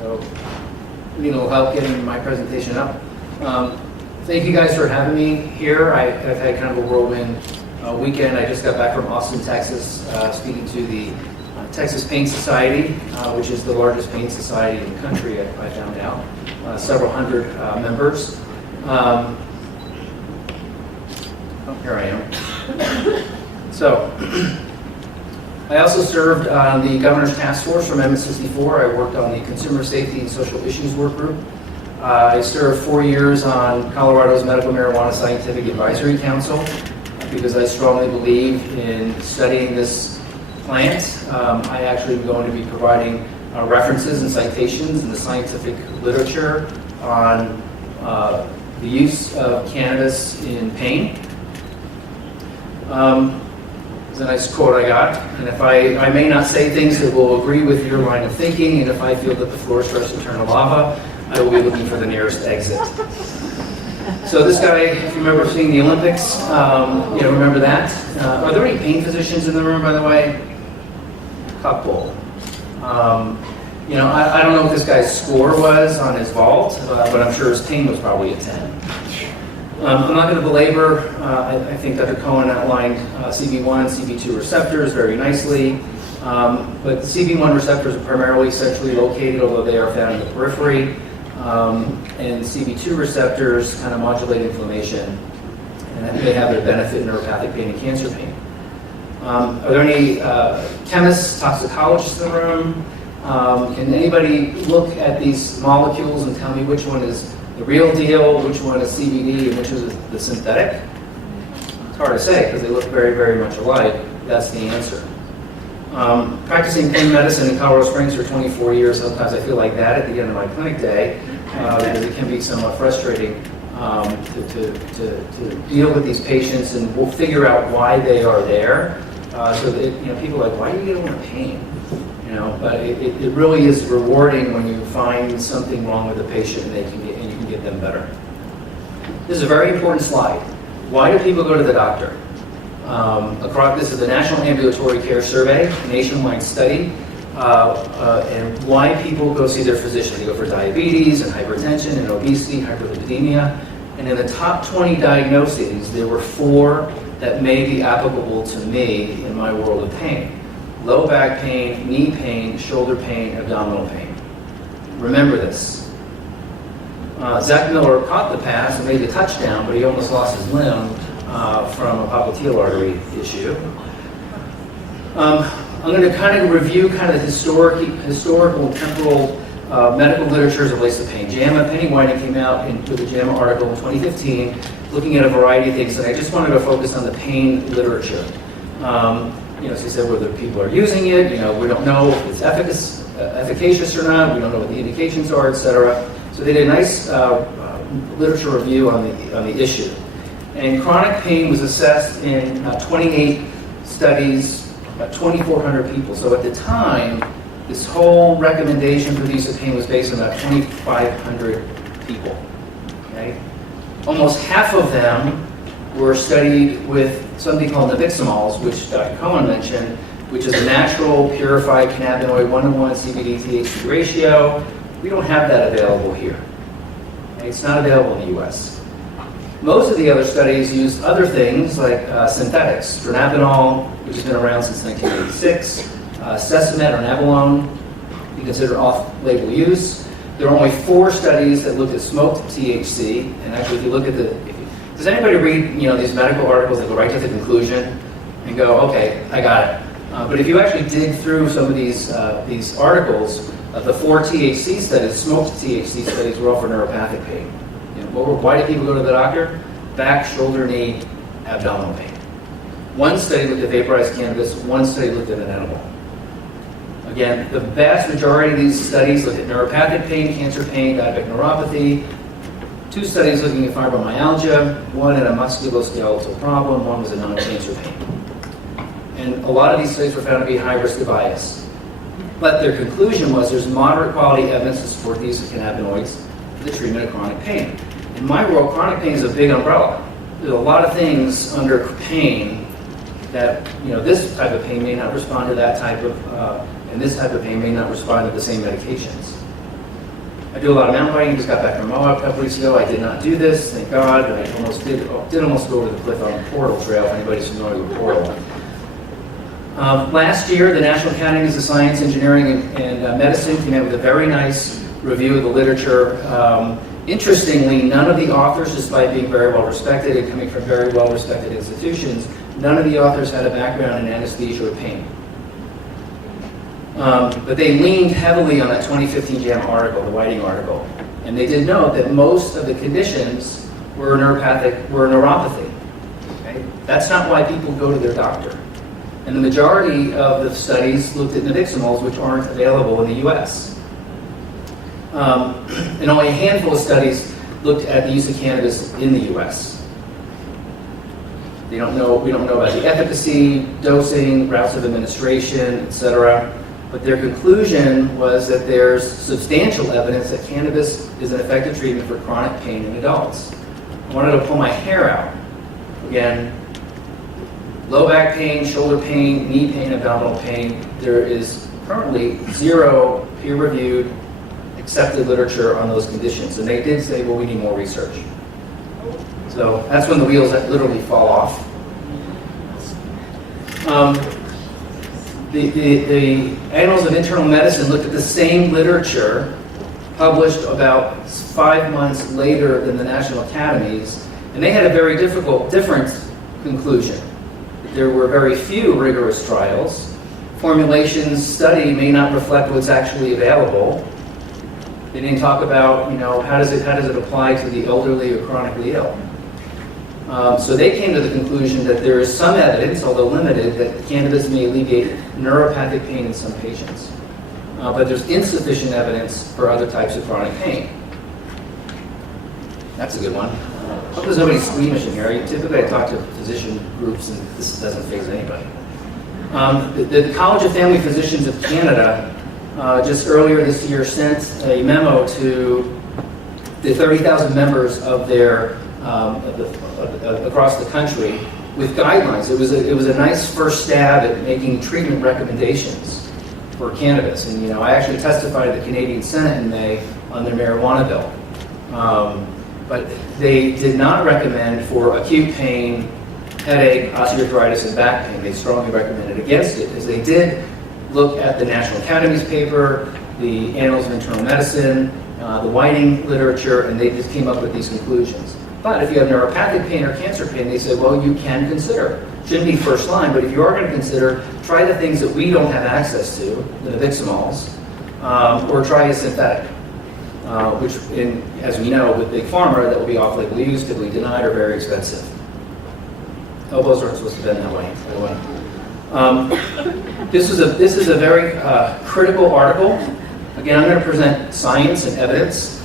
So, it'll help getting my presentation up. Thank you guys for having me here. I've had kind of a whirlwind weekend. I just got back from Austin, Texas, speaking to the Texas Pain Society, which is the largest pain society in the country, I found out. Several hundred members. Here I am. So, I also served on the Governor's Task Force for Amendment 64. I worked on the Consumer Safety and Social Issues Work Group. I served 4 years on Colorado's Medical Marijuana Scientific Advisory Council because I strongly believe in studying this plant. I actually am going to be providing references and citations in the scientific literature on the use of cannabis in pain. It's a nice quote I got, and if I may not say things that will agree with your line of thinking, and if I feel that the floor starts to turn to lava, I will be looking for the nearest exit. So this guy, if you remember seeing the Olympics, remember that? Are there any pain physicians in the room, by the way? Couple. I don't know what this guy's score was on his vault, but I'm sure his pain was probably a 10. I'm not going to belabor. I think Dr. Cohen outlined CB1 and CB2 receptors very nicely. But the CB1 receptors are primarily centrally located, although they are found in the periphery. And CB2 receptors kind of modulate inflammation, and I think they have their benefit in neuropathic pain and cancer pain. Are there any chemists, toxicologists in the room? Can anybody look at these molecules and tell me which one is the real deal, which one is CBD, and which is the synthetic? It's hard to say because they look very, very much alike. That's the answer. Practicing pain medicine in Colorado Springs for 24 years, sometimes I feel like that at the end of my clinic day because it can be somewhat frustrating to deal with these patients, and we'll figure out why they are there. So that people are like, why do you get a lot of pain? But it really is rewarding when you find something wrong with the patient and you can get them better. This is a very important slide. Why do people go to the doctor? This is the National Ambulatory Care Survey, a nationwide study, and why people go see their physician. They go for diabetes and hypertension and obesity, hyperlipidemia, and in the top 20 diagnoses, there were 4 that may be applicable to me in my world of pain. Low back pain, knee pain, shoulder pain, abdominal pain. Remember this. Zach Miller caught the pass and made the touchdown, but he almost lost his limb from a popliteal artery issue. I'm going to kind of review kind of the historical and temporal medical literature as it relates to pain. Penny Whiting came out with a JAMA article in 2015 looking at a variety of things, and I just wanted to focus on the pain literature. She said whether people are using it, we don't know if it's efficacious or not, we don't know what the indications are, etc. So they did a nice literature review on the issue. And chronic pain was assessed in 28 studies, about 2,400 people. So at the time, this whole recommendation for the use of pain was based on about 2,500 people. Okay? Almost half of them were studied with something called nabiximols, which Dr. Cohen mentioned, which is a natural, purified cannabinoid 1-to-1 CBD-THC ratio. We don't have that available here. Okay? It's not available in the U.S. Most of the other studies used other things like synthetics, dronabinol, which has been around since 1986, Sesamet or Nabilone, you consider off-label use. There are only 4 studies that looked at smoked THC, and actually if you look at does anybody read these medical articles that go right to the conclusion and go, okay, I got it. But if you actually dig through some of these articles, the 4 THC studies, smoked THC studies, were all for neuropathic pain. Why do people go to the doctor? Back, shoulder, knee, abdominal pain. One study looked at vaporized cannabis, one study looked at an edible. Again, the vast majority of these studies looked at neuropathic pain, cancer pain, diabetic neuropathy. 2 studies looking at fibromyalgia, 1 at a musculoskeletal problem, 1 was a non-cancer pain. And a lot of these studies were found to be high risk of bias. But their conclusion was there's moderate quality evidence to support the use of cannabinoids for the treatment of chronic pain. In my world, chronic pain is a big umbrella. There's a lot of things under pain that, this type of pain may not respond to that type of, and this type of pain may not respond to the same medications. I do a lot of mountain biking. Just got back from Moab a couple weeks ago. I did not do this, thank God. I almost did almost go over the cliff on the Portal Trail, if anybody's familiar with Portal. Last year, the National Academies of Science, Engineering, and Medicine came out with a very nice review of the literature. Interestingly, none of the authors, despite being very well respected and coming from very well respected institutions, none of the authors had a background in anesthesia or pain. But they leaned heavily on that 2015 JAMA article, the Whiting article. And they did note that most of the conditions were neuropathy. Okay? That's not why people go to their doctor. And the majority of the studies looked at nabiximols, which aren't available in the US. And only a handful of studies looked at the use of cannabis in the US. We don't know about the efficacy, dosing, routes of administration, etc. But their conclusion was that there's substantial evidence that cannabis is an effective treatment for chronic pain in adults. I wanted to pull my hair out. Again, low back pain, shoulder pain, knee pain, abdominal pain. There is currently zero peer-reviewed, accepted literature on those conditions. And they did say, well, we need more research. So that's when the wheels literally fall off. The Annals of Internal Medicine looked at the same literature published about 5 months later than the National Academies, and they had a very different conclusion. There were very few rigorous trials. Formulations study may not reflect what's actually available. They didn't talk about, how does it apply to the elderly or chronically ill. So they came to the conclusion that there is some evidence, although limited, that cannabis may alleviate neuropathic pain in some patients. But there's insufficient evidence for other types of chronic pain. That's a good one. I hope there's nobody squeamish in here. Typically I talk to physician groups and this doesn't faze anybody. The College of Family Physicians of Canada just earlier this year sent a memo to the 30,000 members of their across the country with guidelines. It was a nice first stab at making treatment recommendations for cannabis. And I actually testified at the Canadian Senate in May on their marijuana bill. But they did not recommend for acute pain, headache, osteoarthritis, and back pain. They strongly recommended against it, because they did look at the National Academies paper, the Annals of Internal Medicine, the Whiting literature, and they just came up with these conclusions. But if you have neuropathic pain or cancer pain, they said, well, you can consider. Shouldn't be first line, but if you are going to consider, try the things that we don't have access to, the nabiximols, or try a synthetic, which, as we know, with Big Pharma, that will be off-label use, typically denied, or very expensive. Elbows aren't supposed to bend that way, by the way. This is a very critical article. Again, I'm going to present science and evidence.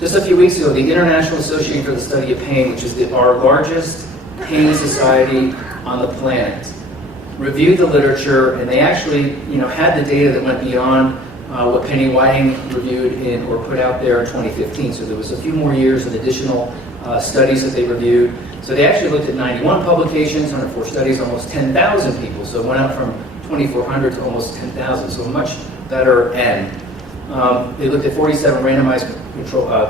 Just a few weeks ago, the International Association for the Study of Pain, which is our largest pain society on the planet, reviewed the literature, and they actually, had the data that went beyond what Penny Whiting reviewed or put out there in 2015. So there was a few more years of additional studies that they reviewed. So they actually looked at 91 publications, 104 studies, almost 10,000 people. So it went up from 2,400 to almost 10,000. So a much better end. They looked at 47 randomized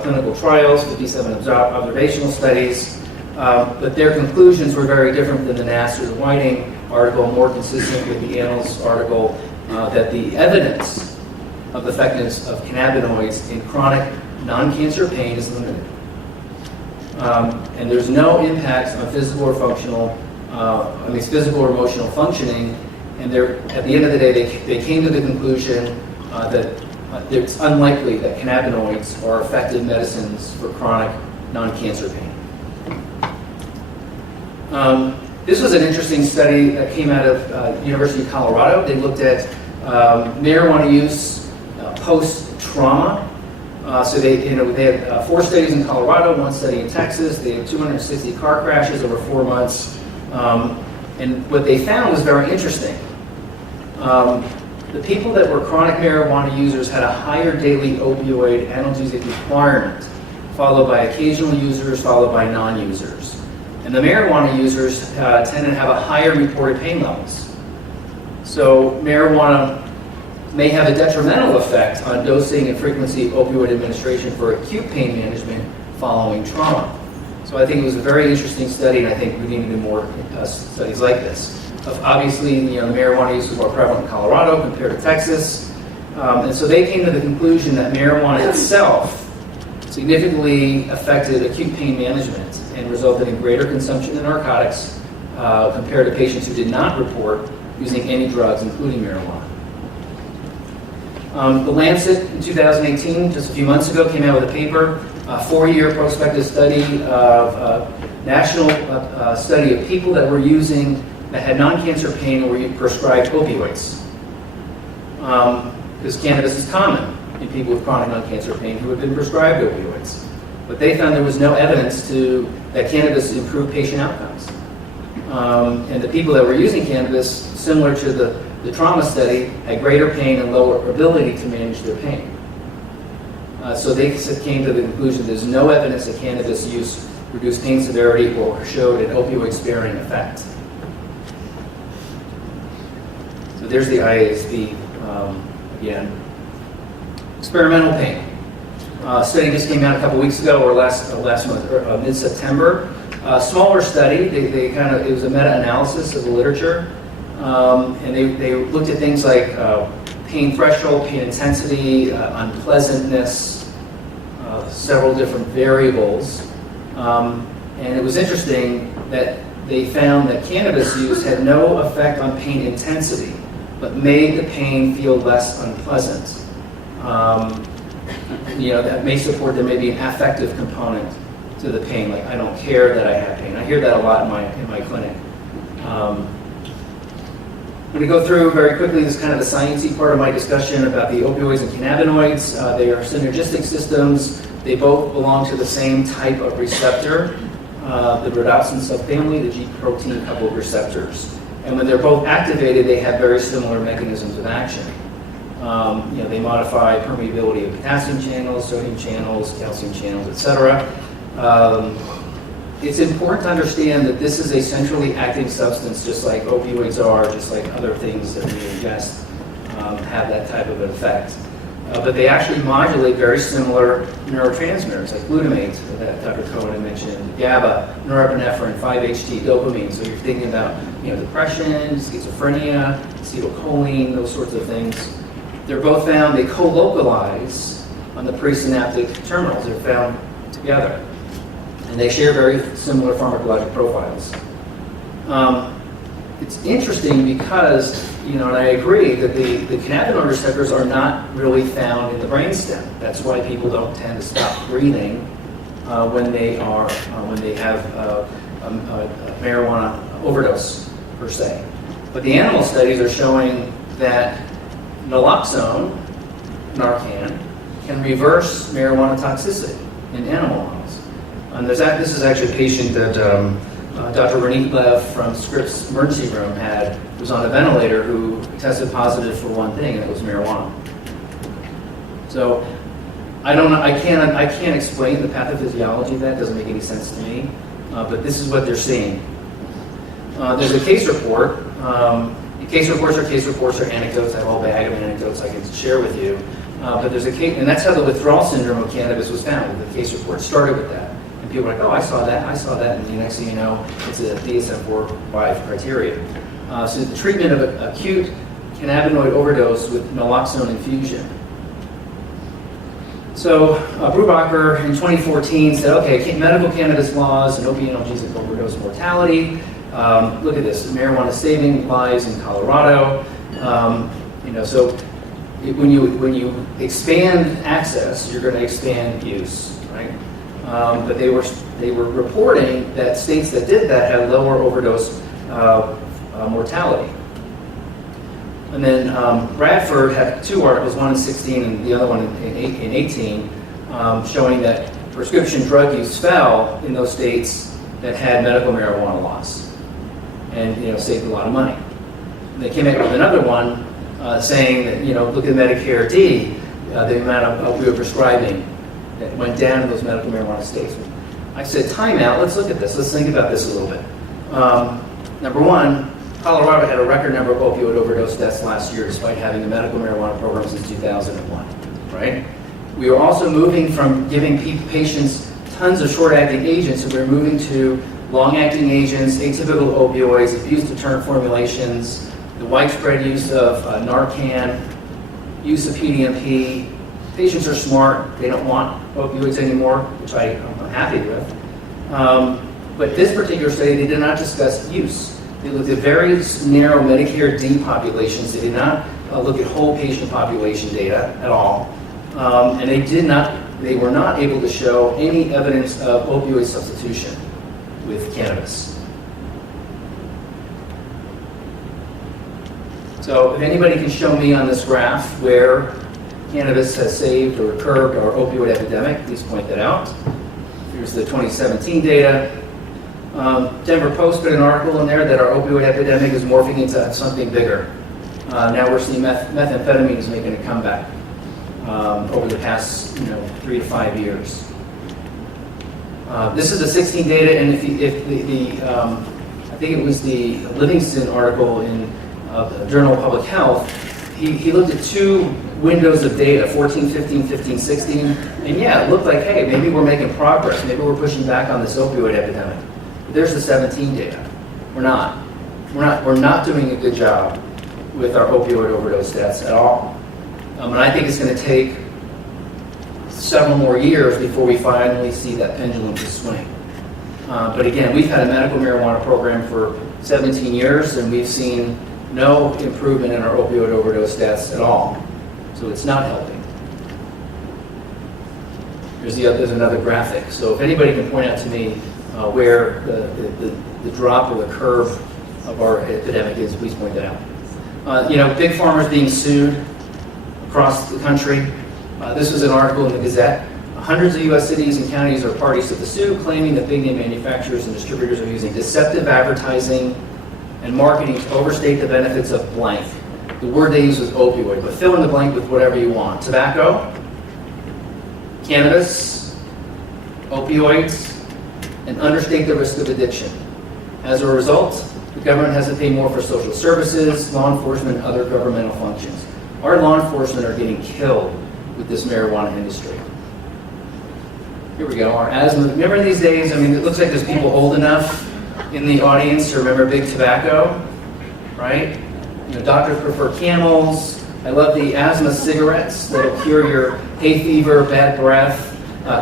clinical trials, 57 observational studies, but their conclusions were very different than the NAS or the Whiting article, more consistent with the Annals article, that the evidence of effectiveness of cannabinoids in chronic non-cancer pain is limited. And there's no impact on physical or physical or emotional functioning, and at the end of the day, they came to the conclusion that it's unlikely that cannabinoids are effective medicines for chronic non-cancer pain. This was an interesting study that came out of University of Colorado. They looked at marijuana use post-trauma. So they had 4 studies in Colorado, 1 study in Texas. They had 260 car crashes over 4 months. And what they found was very interesting. The people that were chronic marijuana users had a higher daily opioid analgesic requirement, followed by occasional users, followed by non-users. And the marijuana users tended to have a higher reported pain levels. So marijuana may have a detrimental effect on dosing and frequency of opioid administration for acute pain management following trauma. So I think it was a very interesting study, and I think we need to do more studies like this. Obviously, the marijuana use is more prevalent in Colorado compared to Texas. And so they came to the conclusion that marijuana itself significantly affected acute pain management and resulted in greater consumption of narcotics compared to patients who did not report using any drugs, including marijuana. The Lancet in 2018, just a few months ago, came out with a paper, a 4-year prospective study of national study of people that were using, that had non-cancer pain or were prescribed opioids. Because cannabis is common in people with chronic non-cancer pain who have been prescribed opioids. But they found there was no evidence that cannabis improved patient outcomes. And the people that were using cannabis, similar to the trauma study, had greater pain and lower ability to manage their pain. So they came to the conclusion there's no evidence that cannabis use reduced pain severity or showed an opioid-sparing effect. So there's the IASB again. Experimental pain. Study just came out a couple weeks ago, or last month, or mid-September. Smaller study. It was a meta-analysis of the literature, and they looked at things like pain threshold, pain intensity, unpleasantness, several different variables, and it was interesting that they found that cannabis use had no effect on pain intensity, but made the pain feel less unpleasant. That may support there may be an affective component to the pain, like I don't care that I have pain. I hear that a lot in my clinic. I'm going to go through very quickly this kind of the sciencey part of my discussion about the opioids and cannabinoids. They are synergistic systems. They both belong to the same type of receptor, the rhodopsin subfamily, the G protein coupled receptors. And when they're both activated, they have very similar mechanisms of action. They modify permeability of potassium channels, sodium channels, calcium channels, etc. It's important to understand that this is a centrally acting substance, just like opioids are, just like other things that we ingest have that type of an effect. But they actually modulate very similar neurotransmitters, like glutamate, that Dr. Cohen mentioned, GABA, norepinephrine, 5-HT, dopamine. So you're thinking about depression, schizophrenia, acetylcholine, those sorts of things. They're both found, they co-localize on the presynaptic terminals. They're found together. And they share very similar pharmacologic profiles. It's interesting because, and I agree that the cannabinoid receptors are not really found in the brainstem. That's why people don't tend to stop breathing when they have a marijuana overdose, per se. But the animal studies are showing that naloxone, Narcan, can reverse marijuana toxicity in animal models. And this is actually a patient that Dr. Renee Lev from Scripps Emergency Room was on a ventilator who tested positive for one thing, and it was marijuana. So I don't know. I can't explain the pathophysiology of that. It doesn't make any sense to me. But this is what they're seeing. There's a case report. Case reports are anecdotes. I have a whole bag of anecdotes I can share with you. But there's a case, and that's how the withdrawal syndrome of cannabis was found. The case report started with that. And people are like, oh, I saw that, and the next thing you know, it's a DSM-4/5 criteria. So the treatment of acute cannabinoid overdose with naloxone infusion. So Brubacher in 2014 said, okay, medical cannabis laws and opiate analgesic overdose mortality. Look at this, marijuana saving lives in Colorado. So when you expand access, you're going to expand use, right? But they were reporting that states that did that had lower overdose mortality. And then Bradford had two articles, one in 16 and the other one in 18, showing that prescription drug use fell in those states that had medical marijuana laws, and saved a lot of money. And they came out with another one saying that look at Medicare D, the amount of opioid prescribing that went down in those medical marijuana states. I said, time out, let's look at this. Let's think about this a little bit. Number one, Colorado had a record number of opioid overdose deaths last year, despite having the medical marijuana program since 2001, right? We are also moving from giving patients tons of short-acting agents, and we're moving to long-acting agents, atypical opioids, abuse-deterrent formulations, the widespread use of Narcan, use of PDMP. Patients are smart. They don't want opioids anymore, which I'm happy with. But this particular study, they did not discuss use. They looked at very narrow Medicare D populations. They did not look at whole patient population data at all. And they were not able to show any evidence of opioid substitution with cannabis. So if anybody can show me on this graph where cannabis has saved or curbed our opioid epidemic, please point that out. Here's the 2017 data. Denver Post put an article in there that our opioid epidemic is morphing into something bigger. Now we're seeing methamphetamine is making a comeback over the past 3 to 5 years. This is the 16 data, and I think it was the Livingston article in the Journal of Public Health. He looked at 2 windows of data, 14, 15, 15, 16, and yeah, it looked like, hey, maybe we're making progress. Maybe we're pushing back on this opioid epidemic. But there's the 17 data. We're not doing a good job with our opioid overdose deaths at all. And I think it's going to take several more years before we finally see that pendulum to swing. But again, we've had a medical marijuana program for 17 years, and we've seen no improvement in our opioid overdose deaths at all. So it's not helping. There's another graphic. So if anybody can point out to me where the drop or the curve of our epidemic is, please point that out. Big pharma is being sued across the country. This was an article in the Gazette. Hundreds of U.S. cities and counties are parties to the suit, claiming that big name manufacturers and distributors are using deceptive advertising and marketing to overstate the benefits of blank. The word they use was opioid, but fill in the blank with whatever you want. Tobacco, cannabis, opioids, and understate the risk of addiction. As a result, the government has to pay more for social services, law enforcement, and other governmental functions. Our law enforcement are getting killed with this marijuana industry. Here we go, our asthma. Remember these days, it looks like there's people old enough in the audience to remember big tobacco, right? Doctors prefer Camels. I love the asthma cigarettes that'll cure your hay fever, bad breath,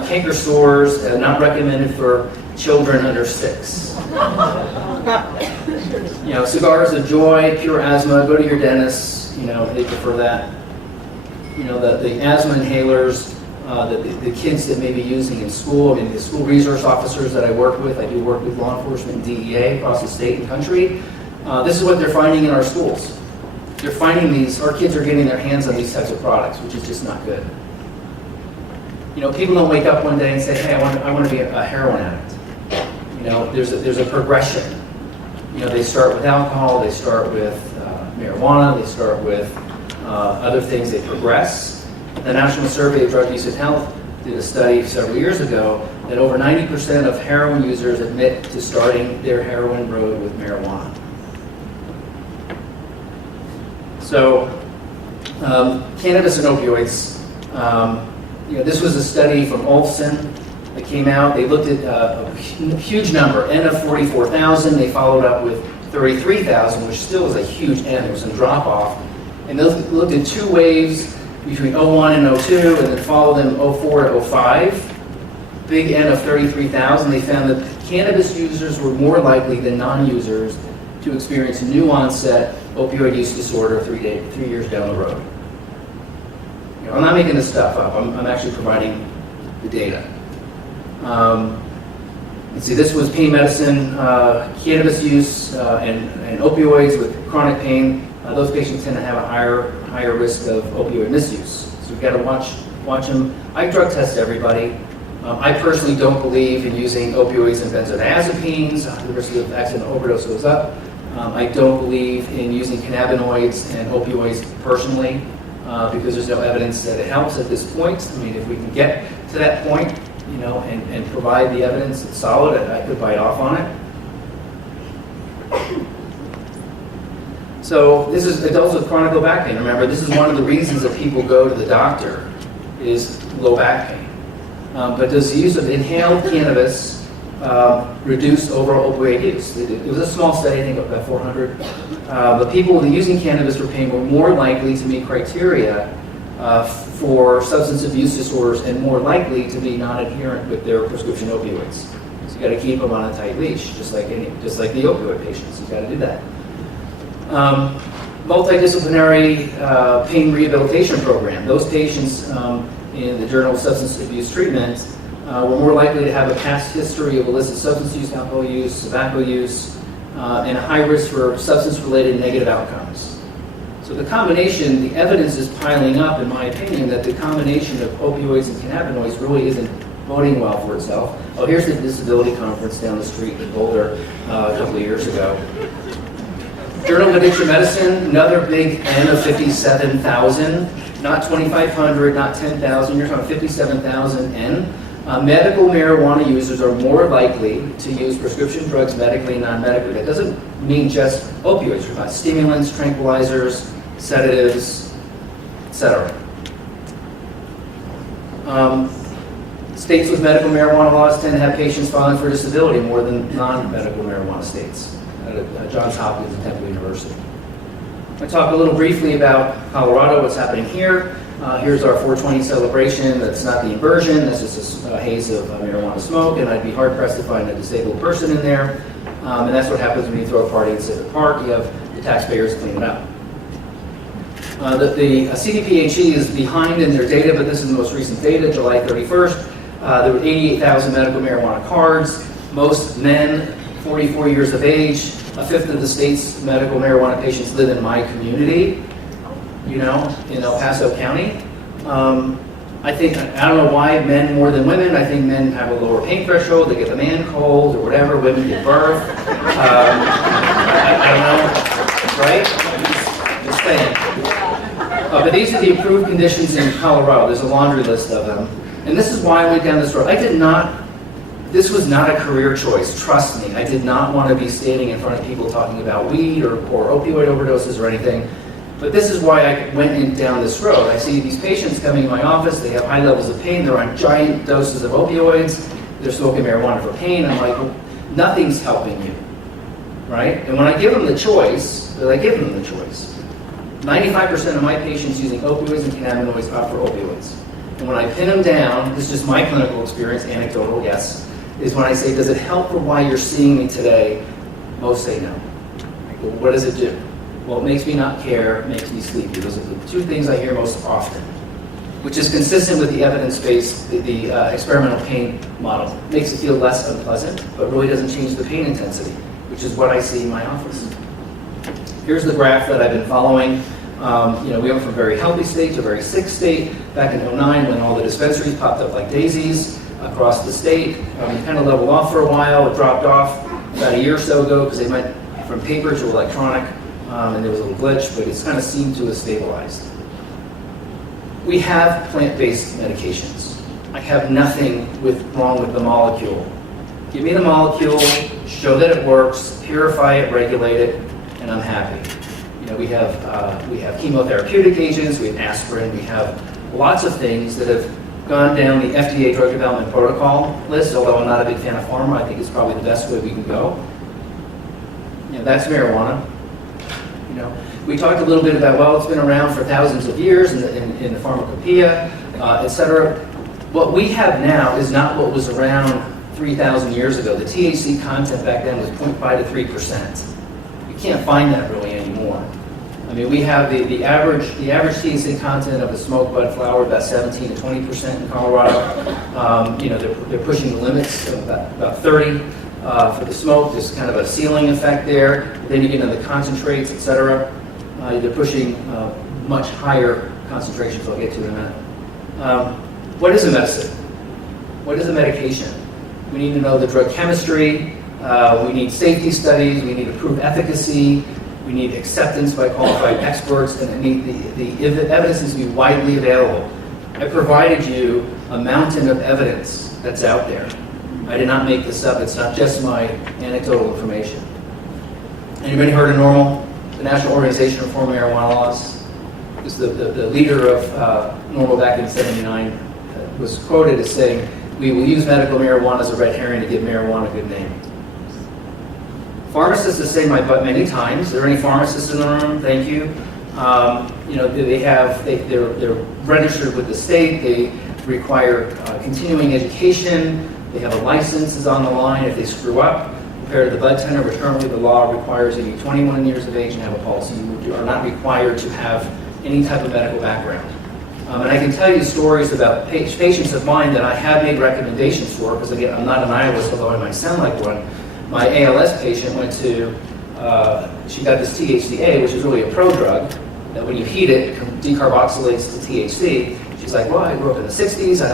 canker sores, not recommended for children under 6. Cigars of joy, pure asthma, go to your dentist, they prefer that. The asthma inhalers, the kids that may be using in school, the school resource officers that I work with, I do work with law enforcement and DEA across the state and country. This is what they're finding in our schools. They're finding our kids are getting their hands on these types of products, which is just not good. People don't wake up one day and say, hey, I want to be a heroin addict. There's a progression. They start with alcohol, they start with marijuana, they start with other things, they progress. The National Survey of Drug Use and Health did a study several years ago that over 90% of heroin users admit to starting their heroin road with marijuana. So, cannabis and opioids. This was a study from Olson that came out. They looked at a huge number, N of 44,000. They followed up with 33,000, which still was a huge N. There was some drop off. And they looked at 2 waves between 01 and 02, and then followed them 04 to 05. Big N of 33,000. They found that cannabis users were more likely than non-users to experience new onset opioid use disorder 3 years down the road. I'm not making this stuff up. I'm actually providing the data. Let's see, this was pain medicine, cannabis use, and opioids with chronic pain. Those patients tend to have a higher risk of opioid misuse. So we've got to watch them. I drug test everybody. I personally don't believe in using opioids and benzodiazepines. The risk of accident overdose goes up. I don't believe in using cannabinoids and opioids personally because there's no evidence that it helps at this point. If we can get to that point, and provide the evidence that's solid, I could bite off on it. So this is adults with chronic low back pain. Remember, this is one of the reasons that people go to the doctor is low back pain. But does the use of inhaled cannabis reduce overall opioid use? It was a small study, I think about 400. But people using cannabis for pain were more likely to meet criteria for substance abuse disorders and more likely to be non-adherent with their prescription opioids. So you got to keep them on a tight leash, just like the opioid patients. You got to do that. Multidisciplinary pain rehabilitation program. Those patients in the Journal of Substance Abuse Treatment were more likely to have a past history of illicit substance use, alcohol use, tobacco use, and a high risk for substance-related negative outcomes. So the combination, the evidence is piling up, in my opinion, that the combination of opioids and cannabinoids really isn't boding well for itself. Oh, here's the disability conference down the street in Boulder a couple of years ago. Journal of Addiction Medicine, another big N of 57,000, not 2,500, not 10,000, you're talking 57,000 N. Medical marijuana users are more likely to use prescription drugs medically and non-medically. That doesn't mean just opioids. We're talking about stimulants, tranquilizers, sedatives, etc. States with medical marijuana laws tend to have patients filing for disability more than non-medical marijuana states. At Johns Hopkins and Temple University. I talk a little briefly about Colorado, what's happening here. Here's our 420 celebration. That's not the inversion, that's just a haze of marijuana smoke, and I'd be hard-pressed to find a disabled person in there. And that's what happens when you throw a party in Civic Park. You have the taxpayers clean it up. The CDPHE is behind in their data, but this is the most recent data, July 31st. There were 88,000 medical marijuana cards, most men 44 years of age. A fifth of the state's medical marijuana patients live in my community, in El Paso County. I don't know why men more than women. I think men have a lower pain threshold. They get the man cold or whatever. Women give birth. I don't know, right? Just saying. But these are the approved conditions in Colorado. There's a laundry list of them. And this is why I went down this road. This was not a career choice, trust me. I did not want to be standing in front of people talking about weed or opioid overdoses or anything. But this is why I went down this road. I see these patients coming in my office, they have high levels of pain, they're on giant doses of opioids, they're smoking marijuana for pain. I'm like, well, nothing's helping you, right? And when I give them the choice, 95% of my patients using opioids and cannabinoids opt for opioids. And when I pin them down, this is just my clinical experience, anecdotal, yes, is when I say, does it help for why you're seeing me today? Most say no. Well, what does it do? Well, it makes me not care, it makes me sleepy. Those are the two things I hear most often, which is consistent with the evidence-based, the experimental pain model. It makes it feel less unpleasant, but really doesn't change the pain intensity, which is what I see in my office. Here's the graph that I've been following. We went from a very healthy state to a very sick state back in 2009 when all the dispensaries popped up like daisies across the state. It kind of leveled off for a while. It dropped off about a year or so ago because they went from paper to electronic, and there was a little glitch, but it's kind of seemed to have stabilized. We have plant-based medications. I have nothing wrong with the molecule. Give me the molecule, show that it works, purify it, regulate it, and I'm happy. We have chemotherapeutic agents, we have aspirin, we have lots of things that have gone down the FDA drug development protocol list, although I'm not a big fan of pharma. I think it's probably the best way we can go. That's marijuana. We talked a little bit about, well, it's been around for thousands of years in the pharmacopoeia, et cetera. What we have now is not what was around 3,000 years ago. The THC content back then was 0.5 to 3%. You can't find that really anymore. We have the average THC content of a smoke bud flower about 17 to 20% in Colorado. They're pushing the limits of about 30 for the smoke. There's kind of a ceiling effect there. Then you get into the concentrates, et cetera. They're pushing much higher concentrations. I'll get to in a minute. What is a medicine? What is a medication? We need to know the drug chemistry. We need safety studies. We need to prove efficacy. We need acceptance by qualified experts, and the evidence needs to be widely available. I provided you a mountain of evidence that's out there. I did not make this up. It's not just my anecdotal information. Anybody heard of normal the National Organization to Reform Marijuana Laws, is the leader of NORML back in '79, was quoted as saying, "We will use medical marijuana as a red herring to give marijuana a good name." Pharmacists have said my butt many times. Are there any pharmacists in the room? Thank you. They're registered with the state. They require continuing education. They have a license is on the line if they screw up. Compared to the bud tender, which currently the law requires that you 21 years of age and have a policy. You are not required to have any type of medical background. And I can tell you stories about patients of mine that I have made recommendations for, because again, I'm not an nihilist, although I might sound like one. My ALS patient went to, she got this THCA, which is really a prodrug, that when you heat it decarboxylates to THC. She's like, well, I grew up in the 60s, I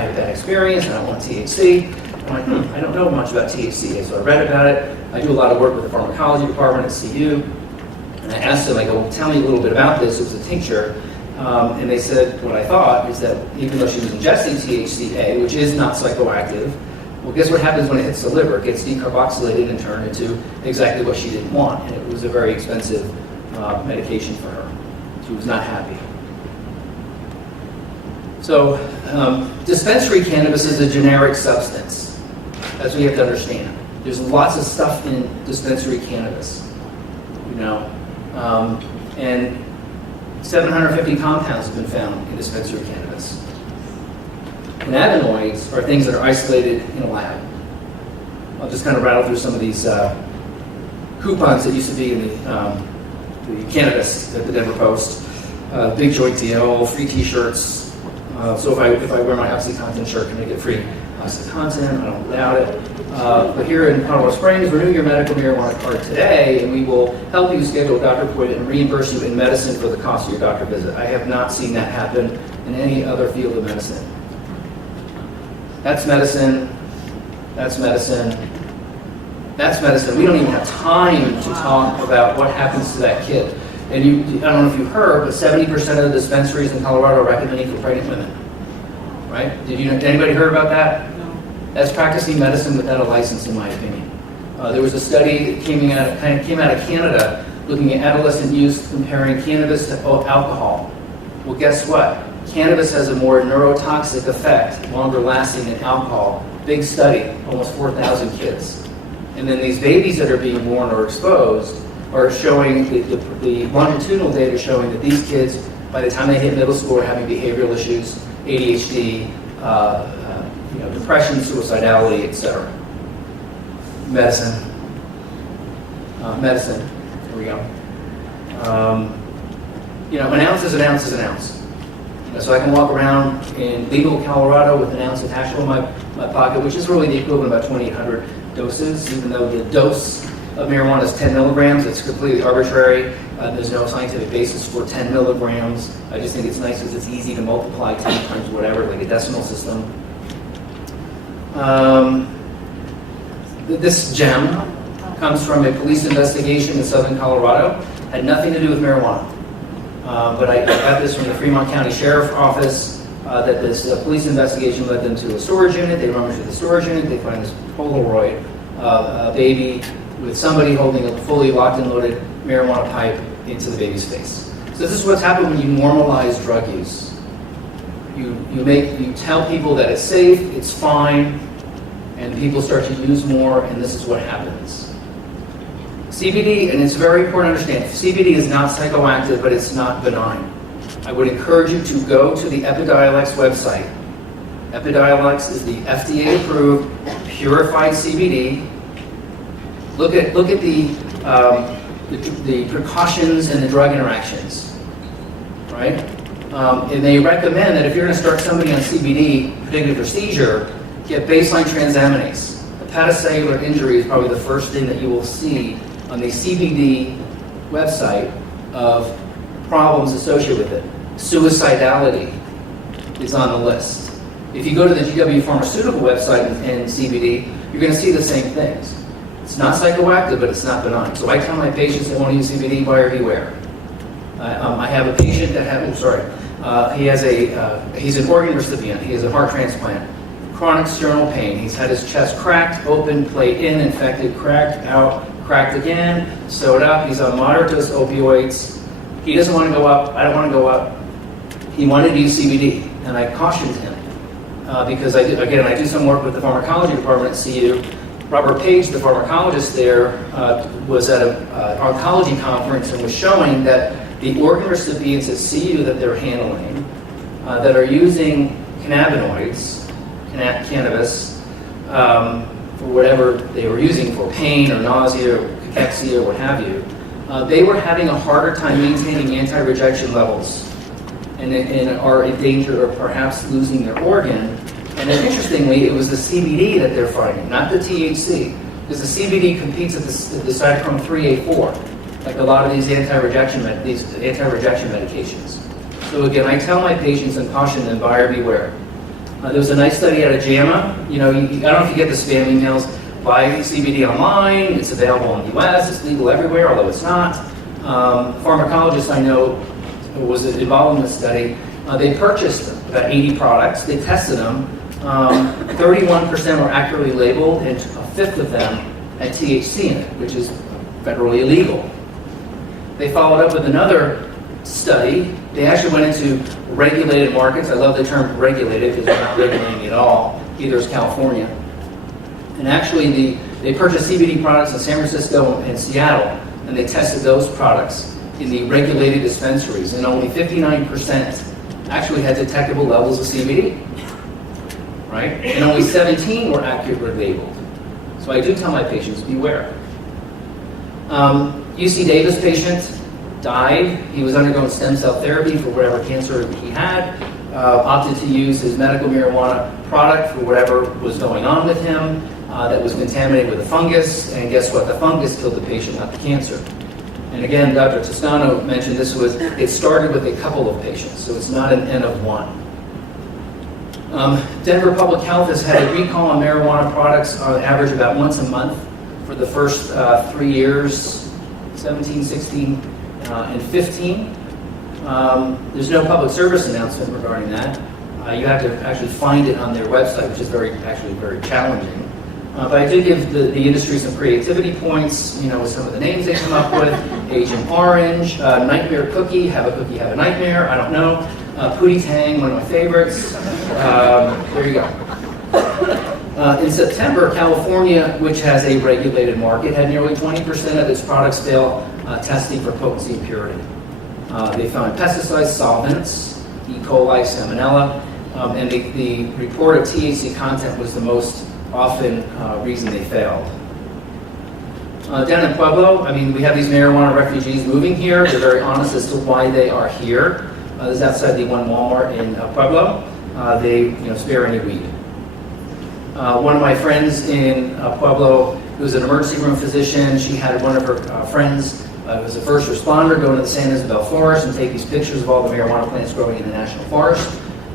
had a bad experience, I don't want THC. I'm like, I don't know much about THCA, so I read about it. I do a lot of work with the pharmacology department at CU, and I asked them, I go, tell me a little bit about this. It was a tincture. And they said, what I thought is that even though she was ingesting THCA, which is not psychoactive, well, guess what happens when it hits the liver? It gets decarboxylated and turned into exactly what she didn't want. And it was a very expensive medication for her. She was not happy. So, dispensary cannabis is a generic substance. That's what you have to understand. There's lots of stuff in dispensary cannabis, and 750 compounds have been found in dispensary cannabis. Cannabinoids are things that are isolated in a lab. I'll just kind of rattle through some of these coupons that used to be in the cannabis at the Denver Post. Big joint deal, free T-shirts. So if I wear my OxyContin shirt, can I get free OxyContin? I don't doubt it. But here in Colorado Springs, renew your medical marijuana card today, and we will help you schedule a doctor appointment and reimburse you in medicine for the cost of your doctor visit. I have not seen that happen in any other field of medicine. That's medicine. That's medicine. That's medicine. We don't even have time to talk about what happens to that kid. And I don't know if you heard, but 70% of the dispensaries in Colorado are recommending for pregnant women. Right? Did anybody heard about that? No. That's practicing medicine without a license, in my opinion. There was a study that came out of Canada looking at adolescent use comparing cannabis to alcohol. Well, guess what? Cannabis has a more neurotoxic effect, longer lasting than alcohol. Big study, almost 4,000 kids. And then these babies that are being born or exposed are showing the longitudinal data showing that these kids, by the time they hit middle school, are having behavioral issues, ADHD, depression, suicidality, etc. Medicine. Medicine. Here we go. An ounce is an ounce is an ounce. So I can walk around in legal Colorado with an ounce attached to my pocket, which is really the equivalent of about 2,800 doses, even though the dose of marijuana is 10 milligrams. It's completely arbitrary. There's no scientific basis for 10 milligrams. I just think it's nice because it's easy to multiply 10 times whatever, like a decimal system. This gem comes from a police investigation in southern Colorado. Had nothing to do with marijuana. But I got this from the Fremont County Sheriff's Office, that this police investigation led them to a storage unit. They rummaged through the storage unit. They find this Polaroid baby with somebody holding a fully locked and loaded marijuana pipe into the baby's face. So this is what's happened when you normalize drug use. You tell people that it's safe, it's fine, and people start to use more, and this is what happens. CBD, and it's very important to understand, CBD is not psychoactive, but it's not benign. I would encourage you to go to the Epidiolex website. Epidiolex is the FDA-approved, purified CBD. Look at the precautions and the drug interactions, right? And they recommend that if you're going to start somebody on CBD, particularly for seizure, get baseline transaminase. Hepatocellular injury is probably the first thing that you will see on the CBD website of problems associated with it. Suicidality is on the list. If you go to the GW Pharmaceutical website and CBD, you're going to see the same things. It's not psychoactive, but it's not benign. So I tell my patients that want to use CBD, buyer beware. I have a patient that he's an organ recipient. He has a heart transplant, chronic sternal pain. He's had his chest cracked, open, plate in, infected, cracked, out, cracked again, sewed up. He's on moderate dose opioids. He doesn't want to go up. I don't want to go up. He wanted to use CBD, and I cautioned him because I do some work with the pharmacology department at CU. Robert Page, the pharmacologist there, was at an oncology conference and was showing that the organ recipients at CU that they're handling that are using cannabinoids, cannabis, for whatever they were using for pain or nausea or cachexia or what have you, they were having a harder time maintaining anti-rejection levels and are in danger of perhaps losing their organ. And then interestingly, it was the CBD that they're finding, not the THC, because the CBD competes with the cytochrome 3A4, like a lot of these anti-rejection medications. So again, I tell my patients and caution them, buyer beware. There was a nice study out of JAMA. You know, I don't know if you get the spam emails. Buy CBD online. It's available in the U.S. It's legal everywhere, although it's not. Pharmacologists I know was involved in this study. They purchased about 80 products. They tested them. 31% were accurately labeled, and a fifth of them had THC in it, which is federally illegal. They followed up with another study. They actually went into regulated markets. I love the term regulated because they're not regulating at all. Either is California. And actually, they purchased CBD products in San Francisco and Seattle, and they tested those products in the regulated dispensaries, and only 59% actually had detectable levels of CBD, right? And only 17 were accurately labeled. So I do tell my patients, beware. UC Davis patient died. He was undergoing stem cell therapy for whatever cancer he had, opted to use his medical marijuana product for whatever was going on with him that was contaminated with a fungus, and guess what? The fungus killed the patient, not the cancer. And again, Dr. Toscano mentioned it started with a couple of patients, so it's not an N of one. Denver Public Health has had a recall on marijuana products on average about once a month for the first 3 years, 17, 16, and 15. There's no public service announcement regarding that. You have to actually find it on their website, which is actually very challenging. But I did give the industry some creativity points, you know, with some of the names they come up with. Agent Orange, Nightmare Cookie, Have a Cookie, Have a Nightmare, I don't know. Pootie Tang, one of my favorites. There you go. In September, California, which has a regulated market, had nearly 20% of its products fail testing for potency and purity. They found pesticides, solvents, E. coli, salmonella, and the report of THC content was the most often reason they failed. Down in Pueblo, I mean, we have these marijuana refugees moving here. They're very honest as to why they are here. This is outside the one Walmart in Pueblo. They spare any weed. One of my friends in Pueblo, who's an emergency room physician, she had one of her friends who was a first responder go into the San Isabel forest and take these pictures of all the marijuana plants growing in the national forest.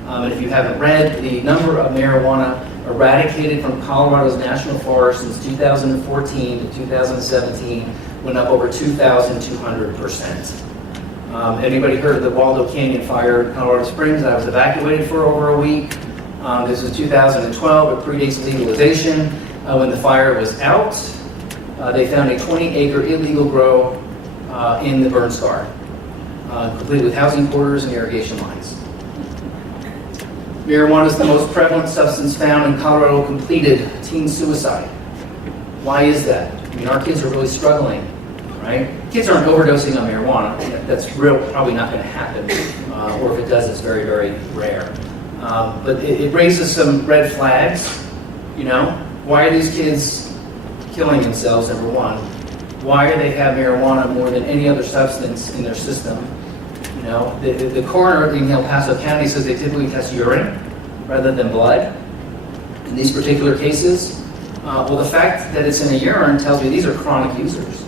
And if you haven't read, the number of marijuana eradicated from Colorado's national forest since 2014 to 2017 went up over 2,200%. Anybody heard of the Waldo Canyon fire in Colorado Springs? I was evacuated for over a week. This was 2012. It predates legalization. When the fire was out, they found a 20-acre illegal grow in the burn scar, complete with housing quarters and irrigation lines. Marijuana is the most prevalent substance found in Colorado completed teen suicide. Why is that? I mean, our kids are really struggling, right? Kids aren't overdosing on marijuana. That's probably not going to happen, or if it does, it's very, very rare. But it raises some red flags. Why are these kids killing themselves? Number one, why do they have marijuana more than any other substance in their system? The coroner in El Paso County says they typically test urine rather than blood in these particular cases. Well, the fact that it's in a urine tells me these are chronic users,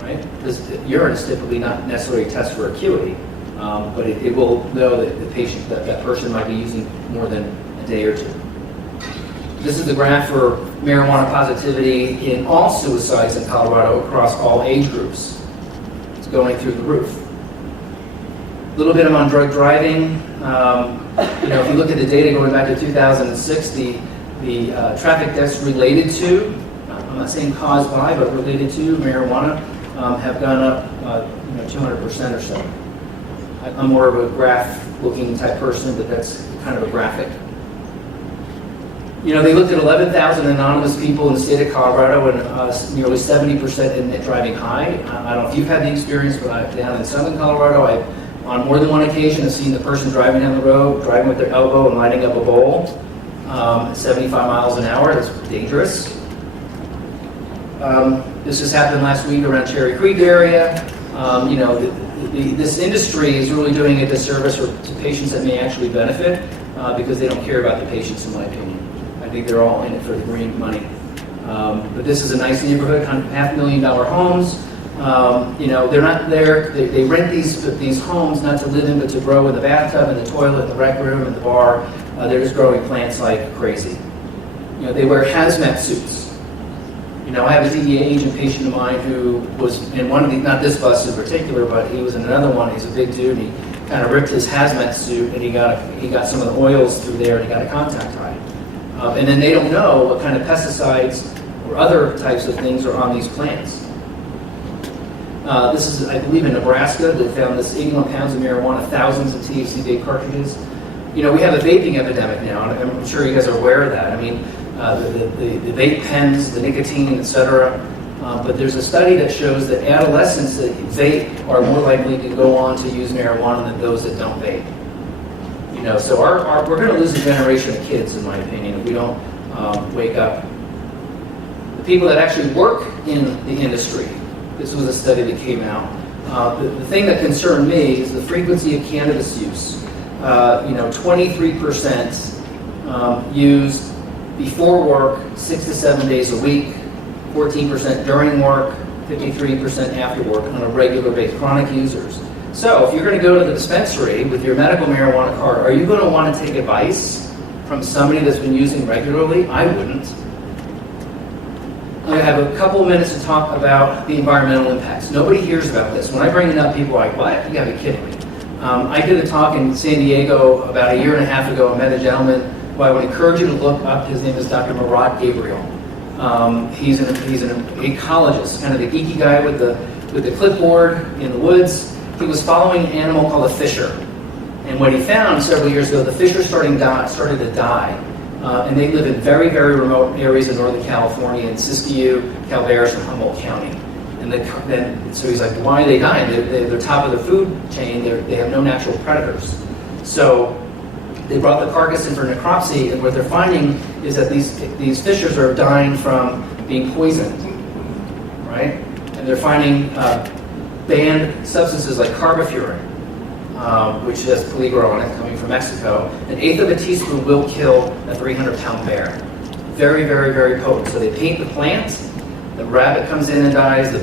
right? Because urine is typically not necessarily a test for acuity, but it will know that the patient, that person might be using more than a day or two. This is the graph for marijuana positivity in all suicides in Colorado across all age groups. It's going through the roof. A little bit on drug driving. If you look at the data going back to 2006, the traffic deaths related to I'm not saying caused by, but related to marijuana, have gone up 200% or so. I'm more of a graph-looking type person, but that's kind of a graphic. They looked at 11,000 anonymous people in the state of Colorado, and nearly 70% admit driving high. I don't know if you've had the experience, but down in southern Colorado, on more than one occasion, I've seen the person driving down the road, driving with their elbow and lighting up a bowl at 75 miles an hour. That's dangerous. This just happened last week around Cherry Creek area. This industry is really doing a disservice to patients that may actually benefit because they don't care about the patients, in my opinion. I think they're all in it for the green money. But this is a nice neighborhood, $500,000 homes. They're not there. They rent these homes not to live in, but to grow in the bathtub, in the toilet, in the rec room, in the bar. They're just growing plants like crazy. They wear hazmat suits. I have a DEA agent patient of mine who was in one of not this bus in particular, but he was in another one. He's a big dude, and he kind of ripped his hazmat suit, and he got some of the oils through there, and he got a contact high. And then they don't know what kind of pesticides or other types of things are on these plants. This is, I believe, in Nebraska. They found this 81 pounds of marijuana, thousands of THC vape cartridges. We have a vaping epidemic now, and I'm sure you guys are aware of that. I mean, the vape pens, the nicotine, etc. But there's a study that shows that adolescents that vape are more likely to go on to use marijuana than those that don't vape. So we're going to lose a generation of kids, in my opinion, if we don't wake up. The people that actually work in the industry, this was a study that came out. The thing that concerned me is the frequency of cannabis use. 23% used before work, 6 to 7 days a week, 14% during work, 53% after work on a regular basis, chronic users. So if you're going to go to the dispensary with your medical marijuana card, are you going to want to take advice from somebody that's been using regularly? I wouldn't. I have a couple of minutes to talk about the environmental impacts. Nobody hears about this. When I bring it up, people are like, what? You gotta be kidding me. I did a talk in San Diego about a year and a half ago. I met a gentleman who I would encourage you to look up. His name is Dr. Murat Gabriel. He's an ecologist, kind of the geeky guy with the clipboard in the woods. He was following an animal called a fisher. And what he found several years ago, the fisher started to die. And they live in very, very remote areas in Northern California, in Siskiyou, Calaveras, and Humboldt County. And so he's like, why are they dying? They're top of the food chain. They have no natural predators. So they brought the carcass in for necropsy, and what they're finding is that these fishers are dying from being poisoned, right? And they're finding banned substances like carbofurin, which has peligro on it, coming from Mexico. An eighth of a teaspoon will kill a 300-pound bear. Very, very, very potent. So they paint the plant. The rabbit comes in and dies. The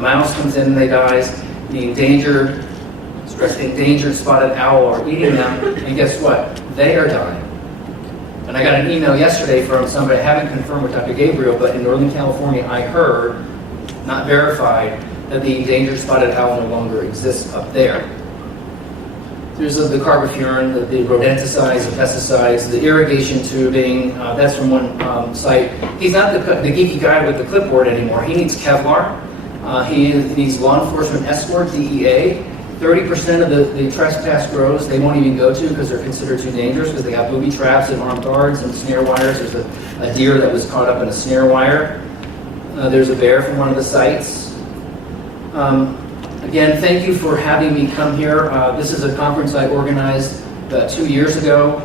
mouse comes in and they dies. The endangered spotted owl are eating them. And guess what? They are dying. And I got an email yesterday from somebody, I haven't confirmed with Dr. Gabriel, but in Northern California, I heard, not verified, that the endangered spotted owl no longer exists up there. There's the carbofurin, the rodenticides, the pesticides, the irrigation tubing. That's from one site. He's not the geeky guy with the clipboard anymore. He needs Kevlar. He needs law enforcement escort, DEA. 30% of the trespass grows they won't even go to because they're considered too dangerous because they got booby traps and armed guards and snare wires. There's a deer that was caught up in a snare wire. There's a bear from one of the sites. Again, thank you for having me come here. This is a conference I organized about 2 years ago.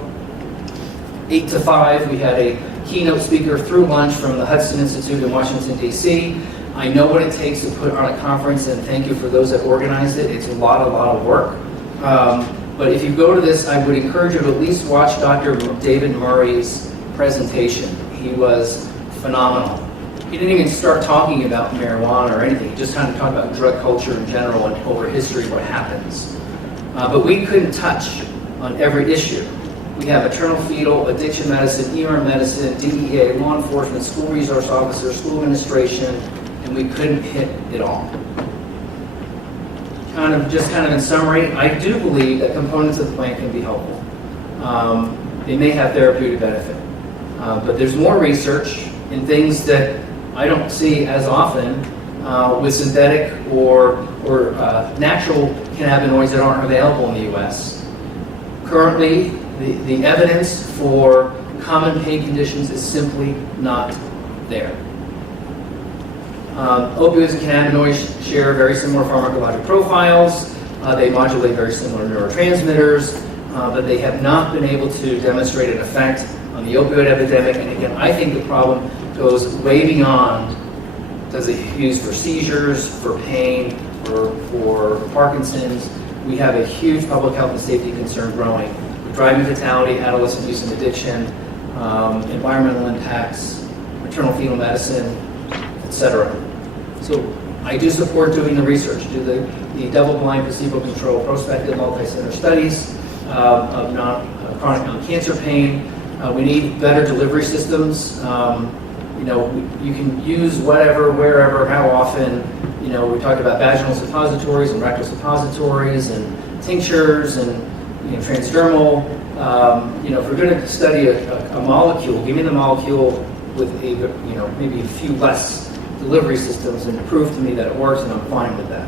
8 to 5, we had a keynote speaker through lunch from the Hudson Institute in Washington, D.C. I know what it takes to put on a conference, and thank you for those that organized it. It's a lot of work. But if you go to this, I would encourage you to at least watch Dr. David Murray's presentation. He was phenomenal. He didn't even start talking about marijuana or anything. He just kind of talked about drug culture in general and over history, what happens. But we couldn't touch on every issue. We have maternal fetal, addiction medicine, ER medicine, DEA, law enforcement, school resource officers, school administration, and we couldn't hit it all. Kind of in summary, I do believe that components of the plant can be helpful. They may have therapeutic benefit. But there's more research in things that I don't see as often with synthetic or natural cannabinoids that aren't available in the U.S. Currently, the evidence for common pain conditions is simply not there. Opioids and cannabinoids share very similar pharmacologic profiles. They modulate very similar neurotransmitters, but they have not been able to demonstrate an effect on the opioid epidemic. And again, I think the problem goes way beyond, does it use for seizures, for pain, for Parkinson's. We have a huge public health and safety concern growing with driving fatality, adolescent use and addiction, environmental impacts, maternal fetal medicine, etc. So I do support doing the research, do the double-blind, placebo-controlled, prospective, multi-center studies of chronic non-cancer pain. We need better delivery systems. You can use whatever, wherever, how often. We talked about vaginal suppositories and rectal suppositories and tinctures and transdermal. If we're going to study a molecule, give me the molecule with maybe a few less delivery systems and prove to me that it works, and I'm fine with that.